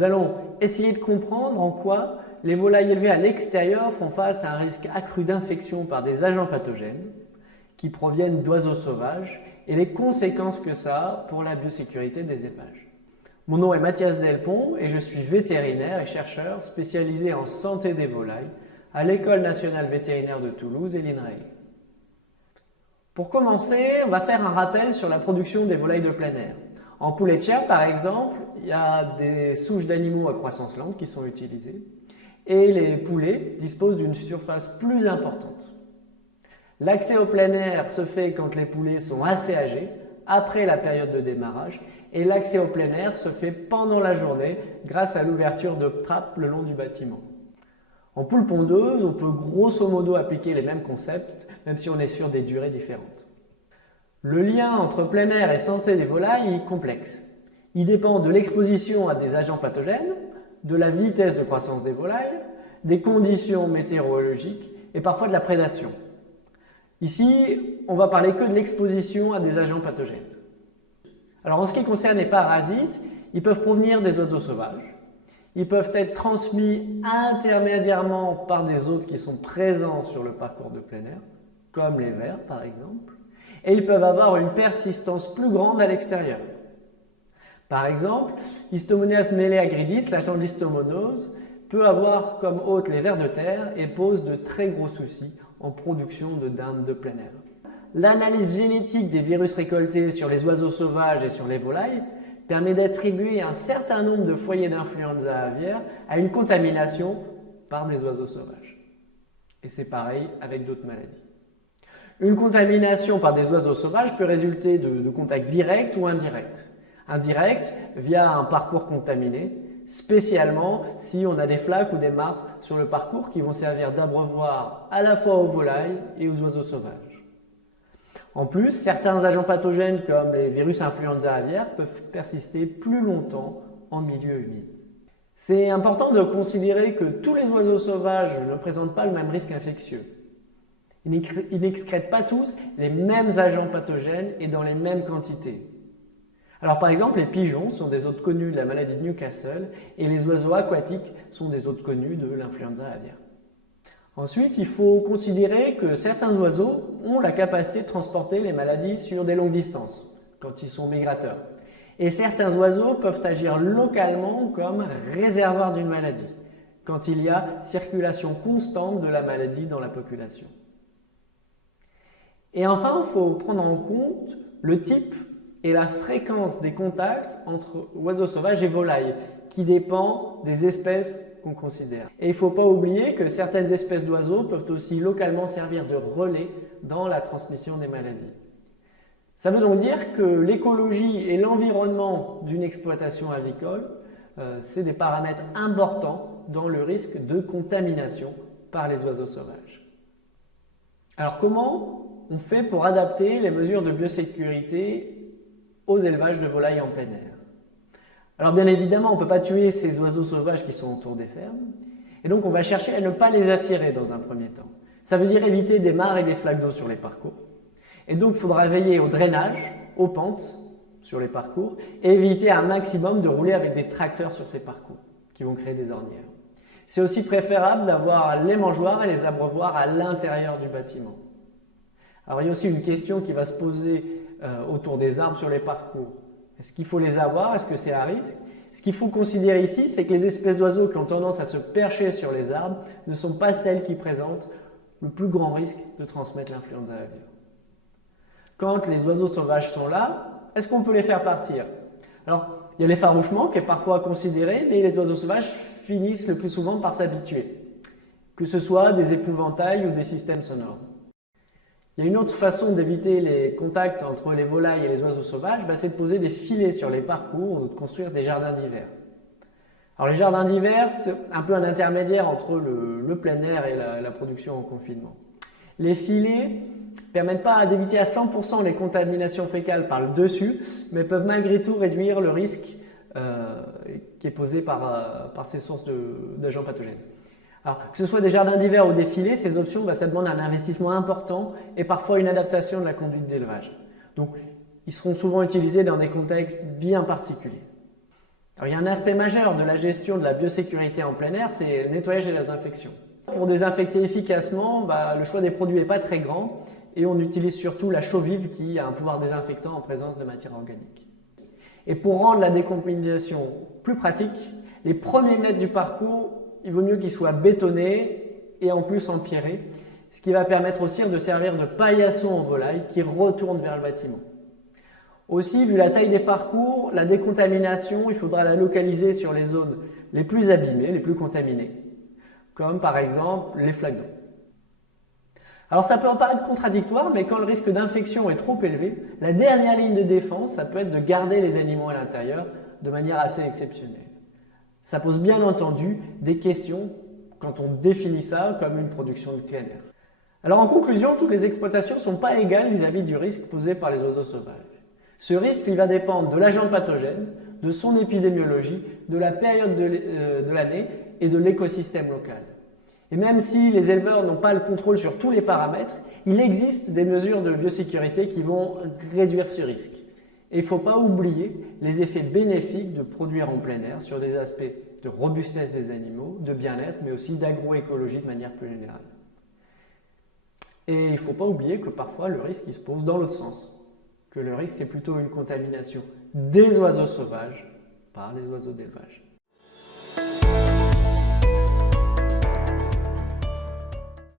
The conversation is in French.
Nous allons essayer de comprendre en quoi les volailles élevées à l'extérieur font face à un risque accru d'infection par des agents pathogènes qui proviennent d'oiseaux sauvages et les conséquences que ça a pour la biosécurité des élevages. Mon nom est Mathias Delpont et je suis vétérinaire et chercheur spécialisé en santé des volailles à l'École nationale vétérinaire de Toulouse et l'INRAE. Pour commencer, on va faire un rappel sur la production des volailles de plein air. En poulet de chair, par exemple, il y a des souches d'animaux à croissance lente qui sont utilisées et les poulets disposent d'une surface plus importante. L'accès au plein air se fait quand les poulets sont assez âgés, après la période de démarrage, et l'accès au plein air se fait pendant la journée grâce à l'ouverture de trappes le long du bâtiment. En poule pondeuse, on peut grosso modo appliquer les mêmes concepts, même si on est sur des durées différentes. Le lien entre plein air et santé des volailles est complexe. Il dépend de l'exposition à des agents pathogènes, de la vitesse de croissance des volailles, des conditions météorologiques et parfois de la prédation. Ici, on va parler que de l'exposition à des agents pathogènes. Alors en ce qui concerne les parasites, ils peuvent provenir des oiseaux sauvages. Ils peuvent être transmis intermédiairement par des hôtes qui sont présents sur le parcours de plein air, comme les vers par exemple, et ils peuvent avoir une persistance plus grande à l'extérieur. Par exemple, Histomonas meleagridis, l'agent de l'histomonose, peut avoir comme hôte les vers de terre et pose de très gros soucis en production de dindes de plein air. L'analyse génétique des virus récoltés sur les oiseaux sauvages et sur les volailles permet d'attribuer un certain nombre de foyers d'influenza aviaire à une contamination par des oiseaux sauvages. Et c'est pareil avec d'autres maladies. Une contamination par des oiseaux sauvages peut résulter de contacts directs ou indirects. Indirect via un parcours contaminé, spécialement si on a des flaques ou des marques sur le parcours qui vont servir d'abreuvoir à la fois aux volailles et aux oiseaux sauvages. En plus, certains agents pathogènes comme les virus influenza aviaires peuvent persister plus longtemps en milieu humide. C'est important de considérer que tous les oiseaux sauvages ne présentent pas le même risque infectieux. Ils n'excrètent pas tous les mêmes agents pathogènes et dans les mêmes quantités. Alors par exemple, les pigeons sont des hôtes connus de la maladie de Newcastle et les oiseaux aquatiques sont des hôtes connus de l'influenza aviaire. Ensuite, il faut considérer que certains oiseaux ont la capacité de transporter les maladies sur des longues distances, quand ils sont migrateurs. Et certains oiseaux peuvent agir localement comme réservoir d'une maladie, quand il y a circulation constante de la maladie dans la population. Et enfin, il faut prendre en compte le type et la fréquence des contacts entre oiseaux sauvages et volailles, qui dépend des espèces qu'on considère. Et il ne faut pas oublier que certaines espèces d'oiseaux peuvent aussi localement servir de relais dans la transmission des maladies. Ça veut donc dire que l'écologie et l'environnement d'une exploitation avicole, c'est des paramètres importants dans le risque de contamination par les oiseaux sauvages. Alors comment on fait pour adapter les mesures de biosécurité aux élevages de volailles en plein air? Alors bien évidemment, on ne peut pas tuer ces oiseaux sauvages qui sont autour des fermes, et donc on va chercher à ne pas les attirer dans un premier temps. Ça veut dire éviter des mares et des flaques d'eau sur les parcours. Et donc il faudra veiller au drainage, aux pentes sur les parcours, et éviter un maximum de rouler avec des tracteurs sur ces parcours, qui vont créer des ornières. C'est aussi préférable d'avoir les mangeoires et les abreuvoirs à l'intérieur du bâtiment. Alors il y a aussi une question qui va se poser autour des arbres sur les parcours. Est-ce qu'il faut les avoir? Est-ce que c'est à risque? Ce qu'il faut considérer ici, c'est que les espèces d'oiseaux qui ont tendance à se percher sur les arbres ne sont pas celles qui présentent le plus grand risque de transmettre l'influenza aviaire. Quand les oiseaux sauvages sont là, est-ce qu'on peut les faire partir? Alors, il y a l'effarouchement qui est parfois considéré, mais les oiseaux sauvages finissent le plus souvent par s'habituer, que ce soit des épouvantails ou des systèmes sonores. Il y a une autre façon d'éviter les contacts entre les volailles et les oiseaux sauvages, c'est de poser des filets sur les parcours ou de construire des jardins d'hiver. Alors les jardins d'hiver, c'est un peu un intermédiaire entre le plein air et la production en confinement. Les filets ne permettent pas d'éviter à 100% les contaminations fécales par le dessus, mais peuvent malgré tout réduire le risque qui est posé par ces sources d'agents pathogènes. Alors, que ce soit des jardins d'hiver ou des filets, ces options, ça demande un investissement important et parfois une adaptation de la conduite d'élevage. Donc, ils seront souvent utilisés dans des contextes bien particuliers. Alors, il y a un aspect majeur de la gestion de la biosécurité en plein air, c'est le nettoyage et la désinfection. Pour désinfecter efficacement, le choix des produits n'est pas très grand et on utilise surtout la chaux vive qui a un pouvoir désinfectant en présence de matière organique. Et pour rendre la décontamination plus pratique, les premiers mètres du parcours, il vaut mieux qu'ils soient bétonnés et en plus empierrés, ce qui va permettre aussi de servir de paillasson aux volailles qui retournent vers le bâtiment. Aussi, vu la taille des parcours, la décontamination, il faudra la localiser sur les zones les plus abîmées, les plus contaminées, comme par exemple les flaques d'eau. Alors ça peut en paraître contradictoire, mais quand le risque d'infection est trop élevé, la dernière ligne de défense, ça peut être de garder les animaux à l'intérieur de manière assez exceptionnelle. Ça pose bien entendu des questions quand on définit ça comme une production de plein air. Alors en conclusion, toutes les exploitations ne sont pas égales vis-à-vis du risque posé par les oiseaux sauvages. Ce risque, il va dépendre de l'agent pathogène, de son épidémiologie, de la période de l'année et de l'écosystème local. Et même si les éleveurs n'ont pas le contrôle sur tous les paramètres, il existe des mesures de biosécurité qui vont réduire ce risque. Et il ne faut pas oublier les effets bénéfiques de produire en plein air sur des aspects de robustesse des animaux, de bien-être, mais aussi d'agroécologie de manière plus générale. Et il ne faut pas oublier que parfois le risque il se pose dans l'autre sens, que le risque c'est plutôt une contamination des oiseaux sauvages par les oiseaux d'élevage.